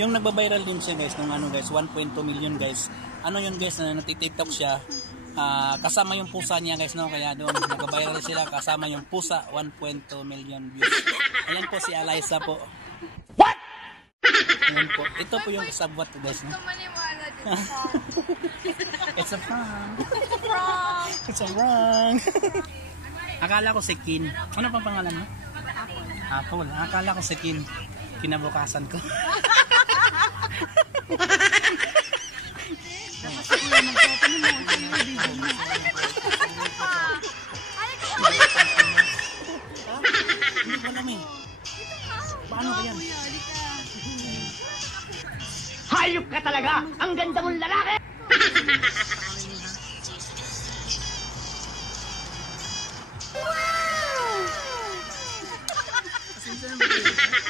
Yung nagba-viral din siya guys, nung ano guys, 1.2 million guys. Ano yun guys, na nati-TikTok siya. Kasama yung pusa niya guys, no? Kaya doon nagba-viral sila kasama yung pusa, 1.2 million views. Ayan po si Alyssa po. What? Ayan po. Ito po yung kasabwat guys, no? It's a prank. It's a prank. Akala ko si Kin. Ano pa pangalan mo? Apple. Akala ko si Kin. Kinabukasan ko. Hindi ko alam eh. Paano ba yan? Hayop ka talaga! Ang ganda mong lalaki!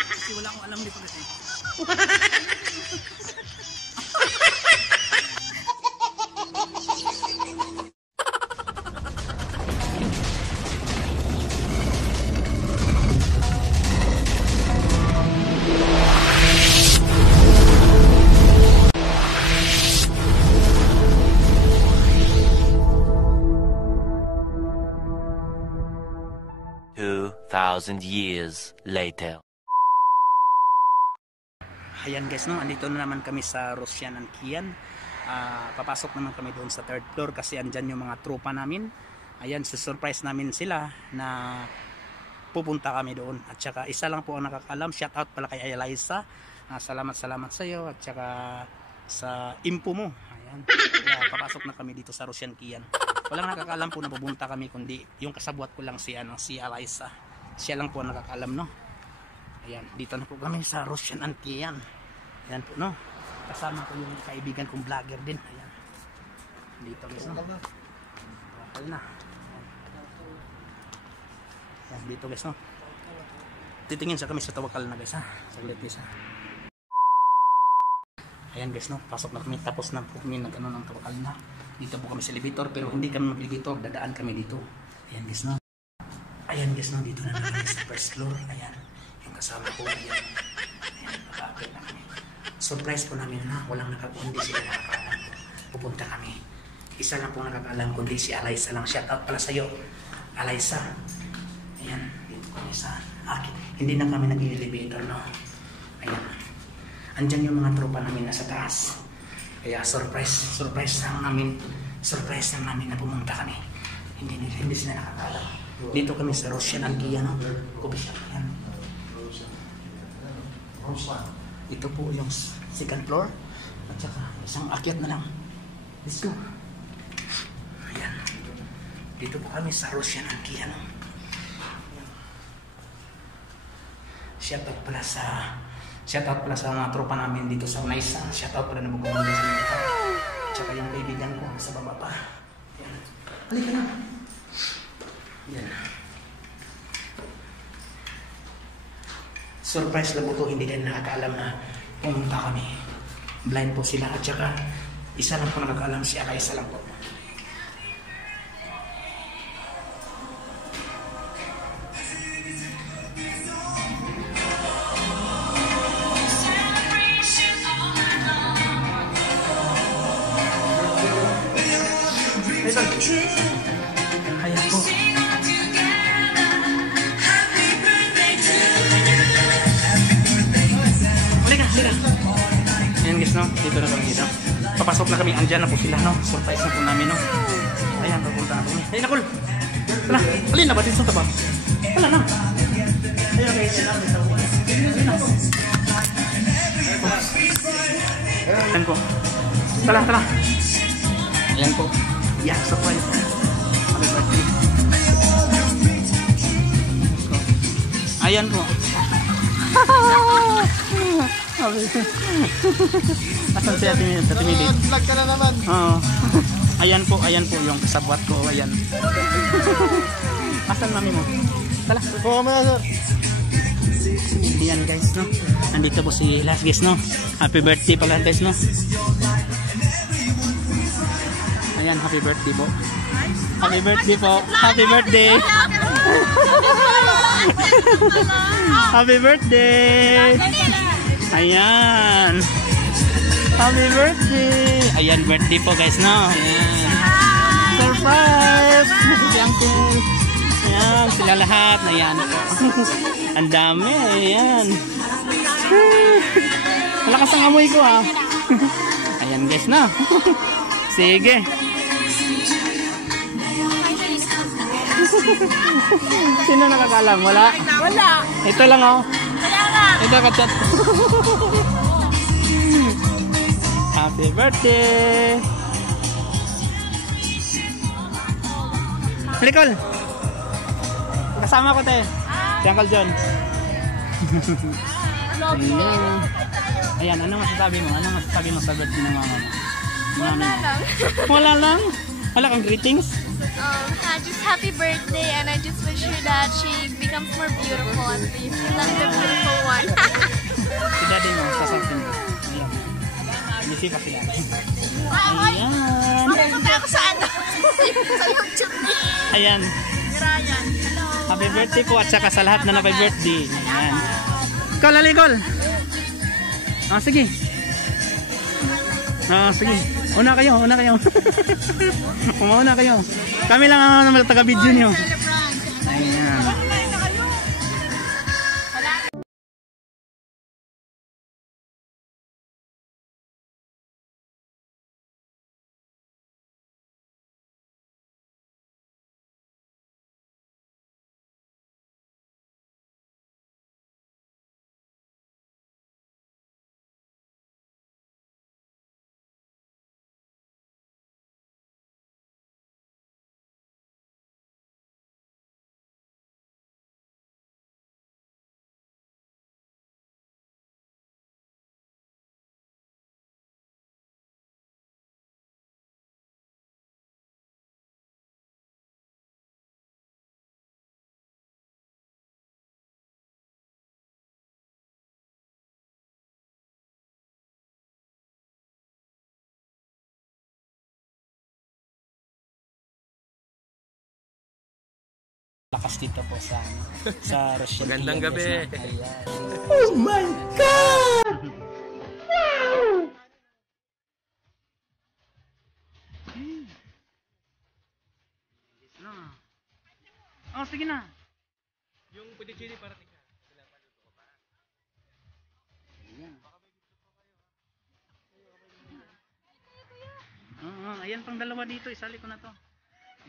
Kasi wala akong alam dito kasi. Thousand years later. Ayan guys, no, andito na naman kami sa Rosyan and Kian. Papasok naman kami doon sa 3rd floor kasi andyan yung mga tropa namin. Ayan, surprise namin sila na pupunta kami doon. At saka isa lang po ang nakakalam. Shout out pala kay Alyssa. Salamat sa iyo at saka sa info mo. Ayan. Kaya papasok na kami dito sa Rosyan Kian. Walang nakakaalam po na pupunta kami kundi yung kasabwat ko lang si Alyssa. Siya lang po nakakaalam, no? Ayan, dito na po kami sa Rosyan and Kian. Ayan po, no? Kasama ko yung kaibigan kong vlogger din. Ayan. Dito guys, no? Bakal na. Ayan, dito guys, no? Titingin sa kami sa Tawakal na guys, ha? Saglit guys, ha? Ayan guys, no? Pasok na kami. Tapos na po kami nag-ano ng Tawakal na. Dito po kami sa elevator, pero hindi kami mag-elevator. Dadaan kami dito. Ayan guys, no? Ayan guys, no, dito na naman sa 1st floor. Ayan, yung kasama ko. Ayan, nakakapit na kami. Surprise po namin na walang hindi sila nakakaalam. Pupunta kami. Isa lang po nakakaalam kundi si Alyssa lang. Shout out pala sa'yo, Alyssa. Ayan, dito kami sa akin. Hindi na kami nag-elevator, no? Ayan. Andyan yung mga tropa namin nasa taas. Kaya surprise lang namin na pumunta kami. Hindi sila nakakaalam. Dito kami sa Rosyan and Kian, no? Ayan. Ito po yung 2nd floor. At saka isang akyat na lang. Let's go. Ayan. Dito po kami sa Rosyan and Kian, no? Shout out pala sa mga tropa namin dito sa Unaisa. Shout out pala na bukumanda sa mga. At saka yung kaibigan ko sa baba pa. Ayan. Halika na. Yan. Surprise lang po ito, hindi din nakakaalam na pumunta kami. Blind po sila at saka isa lang po nakakaalam, si Alyssa lang po. Ayan po. Ayan guys, no? Dito na kami dito. Papasok na kami. Andyan na po sila, no? Surprise na po namin, no? Ayan, papunta na po kami. Ayun, Nakul! Tala! Alin na ba? Dito sa ba? Tala na! Ayun guys, ayan po. Tala! Ayan po. Yan, surprise. Ayan po. Asan si Ate Milit? Vlog ka na naman. Oo. Ayan po yung kasabwat ko. Ayan. Asan mami mo? Tala. Oo, mga sir. Ayan guys, no? Nandito po si last guest, no? Happy birthday pala guys, no? Ayan, happy birthday po. Happy birthday po. Happy birthday. Happy birthday. Ayan. Happy birthday. Ayan, birthday po guys, no? Ayan. Surprise! Si Uncle. Ayan, sila lahat. Ayan po. Ang dami. Ayan. Malakas ang amoy ko ah. Ayan guys, no? Sige. Sino nakakalam? Wala? Wala. Ito lang oh. Wala nga. Ito ka-chat. Happy birthday. Nicole. Kasama ko te. Si Uncle John. Ayan. Ayan, ano masasabi mo? Ano masasabi mo sa birthday ng mama mo? Wala lang. Wala lang? Wala kang greetings? Just happy birthday, and I just wish her that she becomes more beautiful and be the beautiful one. Si daddy mo, sasabihin ko. Ayan. Misi pa siya. Ayan. Pupunta ako sa ano? Sa YouTube ni Ayan. Ryan. Hello. Happy birthday po at saka sa lahat na happy birthday. Ayan. Ikaw, Lalikol. Sige. Sige. Una kayo. Umauna kayo. Kami lang ang taga-video nyo. Ayan. Lakas dito po sa Russian. Magandang gabi. Oh my God! Oh, sige na. Yung puti chili para tingnan. Pinapaluto ko pa. Ayan pang dalawa dito. Isali ko na to.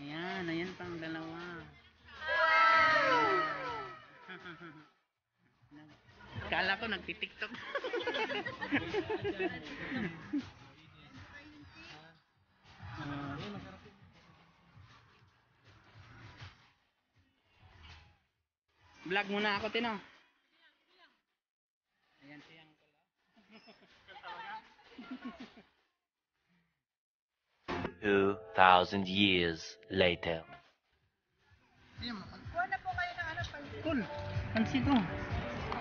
Ayan pang dalawa. Kala ko nagti-TikTok. Vlog muna ako, Tino. Ayan siyang Pala. 2,000 years later. Cool. Pansin ko.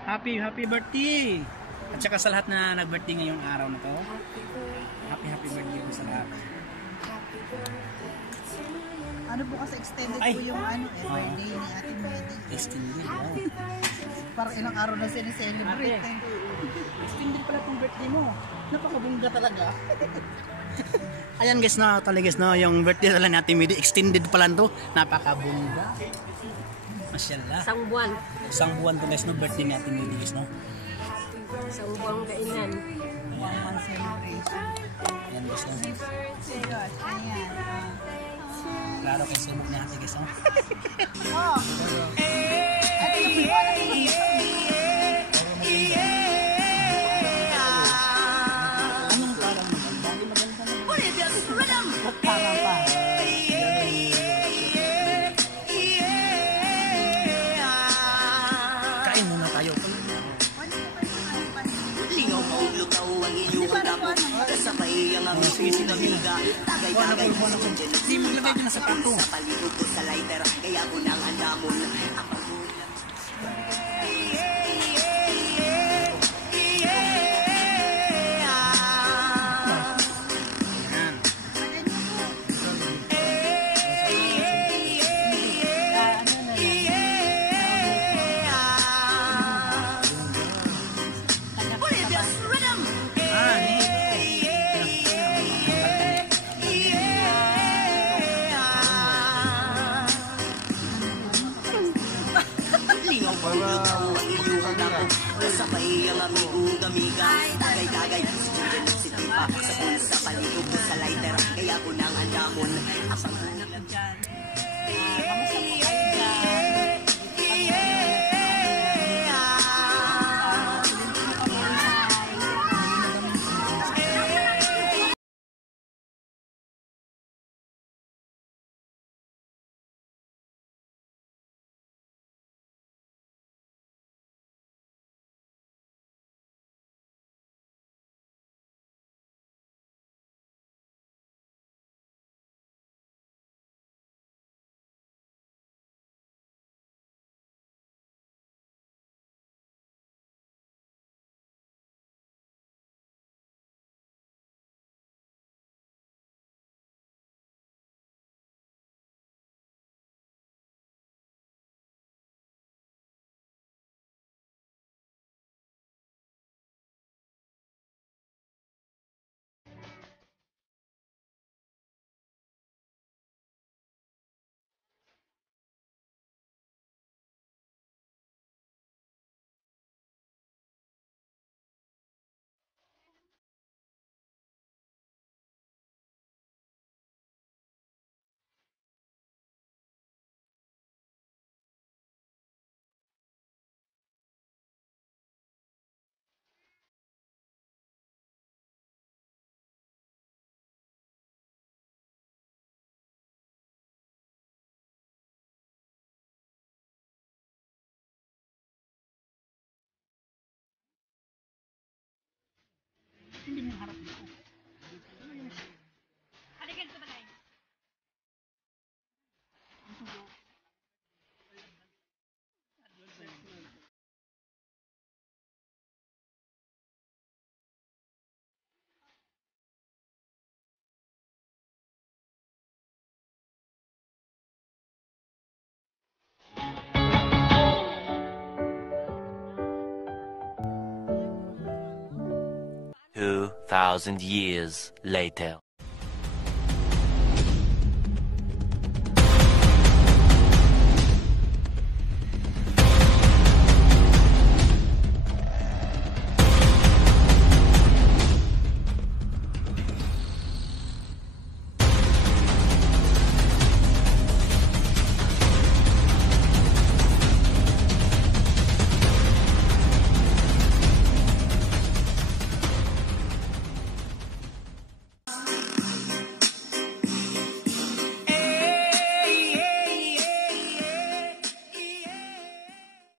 Happy birthday. At saka sa lahat na nag-birthday ngayong araw na to. Happy birthday po sa lahat. Ano po kasi extended Ay. po yung birthday ni Ate Medi. Extended. Wow. Parang ilang araw na siya-celebrate. Extended pala itong birthday mo. Napakabungga talaga. Ayan guys na talaga guys no, yung birthday talaga natin Medi extended pala to. Napakabungga. Masyaallah. Isang buwan to guys no, birthday ni Ate Medi guys no. Isang buwang kainan. One celebration. Ayan guys no. Serious. Ayan. Klaro kay subok ni Ate guys no. Oh. Ate, Anong parang maganda? Parang pa. Kain muna tayo. Hindi maglagay ka na sa pato. sinigang, tagay-tagay, si Julian at si Pipa, sa pulis sa paligog ko sa lighter, kaya ko nang andamon, asang Lang dyan. Kamusta po kayo dyan? Halika dito ba tayo? 2,000 years later.